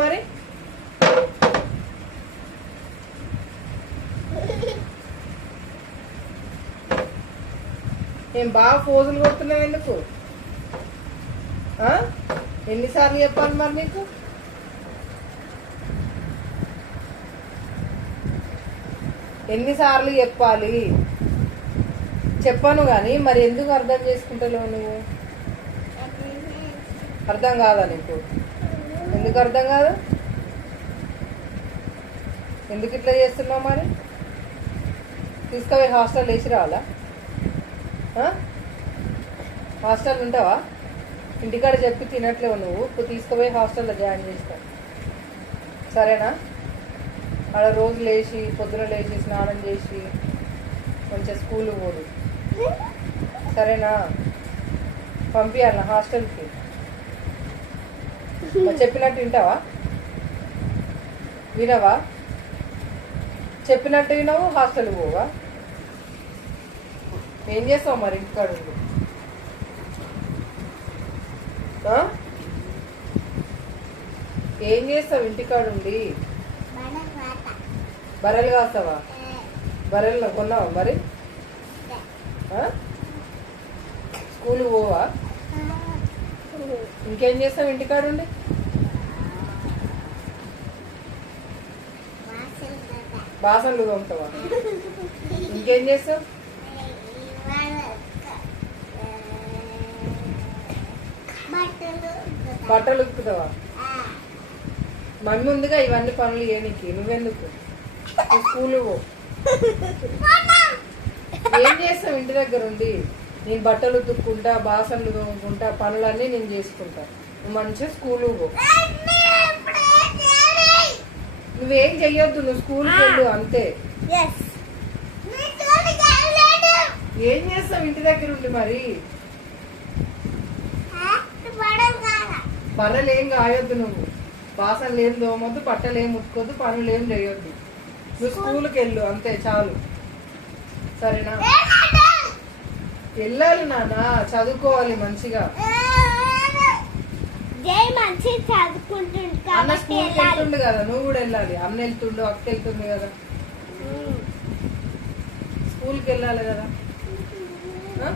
మరి? ఏం బాగా ఫోజులు కొడుతున్నావు ఎందుకు? ఎన్నిసార్లు చెప్పాలి మరి నీకు? ఎన్నిసార్లు చెప్పాలి? చెప్పాను కానీ మరి ఎందుకు అర్థం చేసుకుంటలేవు నువ్వు? అర్థం కాదా నీకు? ఎందుకు అర్థం కాదు? ఎందుకు ఇట్లా చేస్తున్నావు మరి? తీసుకుపోయి హాస్టల్ వేసి రావాలా? హాస్టల్ ఉంటావా? ఇంటికాడ చెప్పి తినట్లేవు నువ్వు. ఇప్పుడు తీసుకుపోయి హాస్టల్లో జాయిన్ చేస్తావు సరేనా? ఆడ రోజు లేచి పొద్దున లేచి స్నానం చేసి మంచిగా స్కూల్ పోదు. సరేనా? పంపించాల హాస్టల్కి? చెప్పినట్టు వింటావా? వినవా? చెప్పినట్టు వినవు హాస్టల్కి పోవా? ఏం చేస్తావు మరి ఇంటికాడ? ఏం చేస్తావు ఇంటికాడ ఉండి బర్రెలు కాస్తావా? బర్రెలు కొన్నావా మరి? స్కూల్ పోవా? ఇంకేం చేస్తావు ఇంటికాడ బాసన్లు తోముతావా? ఇంకేం చేస్తావు? బట్టలు ఉక్కుతావా మమ్మీ ఉందిగా ఇవన్నీ పనులు చేయనీకి నువ్వెందుకు? స్కూల్ పో. ఏం చేస్తావు ఇంటి దగ్గర ఉండి? నేను బట్టలు ఉతుక్కుంటా బాసన్లు తోముకుంటా పనులన్నీ నేను చేసుకుంటా. మంచిగా స్కూల్ పో. నువ్వేం చెయ్యొద్దు నువ్వు స్కూల్కి వెళ్ళు అంతే. ఏం చేస్తావు ఇంటి దగ్గర ఉండి మరి? బర్రెలు ఏం కాయొద్దు నువ్వు. బాసనలు ఏం దోమొద్దు బట్టలు ముట్టుకోద్దు పనులు ఏం చేయొద్దు. నువ్వు స్కూల్కి వెళ్ళు అంతే చాలు. సరేనా? వెళ్ళాలి నాన్న చదువుకోవాలి మంచిగా. జై మంచి చదువుకుంటుంది అన్న కాబట్టి స్కూల్కి వెళ్ళాలి వెళ్తుండు కదా నువ్వు కూడా వెళ్ళాలి అన్న వెళ్తుండు అక్క వెళ్తుంది కదా. స్కూల్కి వెళ్ళాలి కదా ఆ?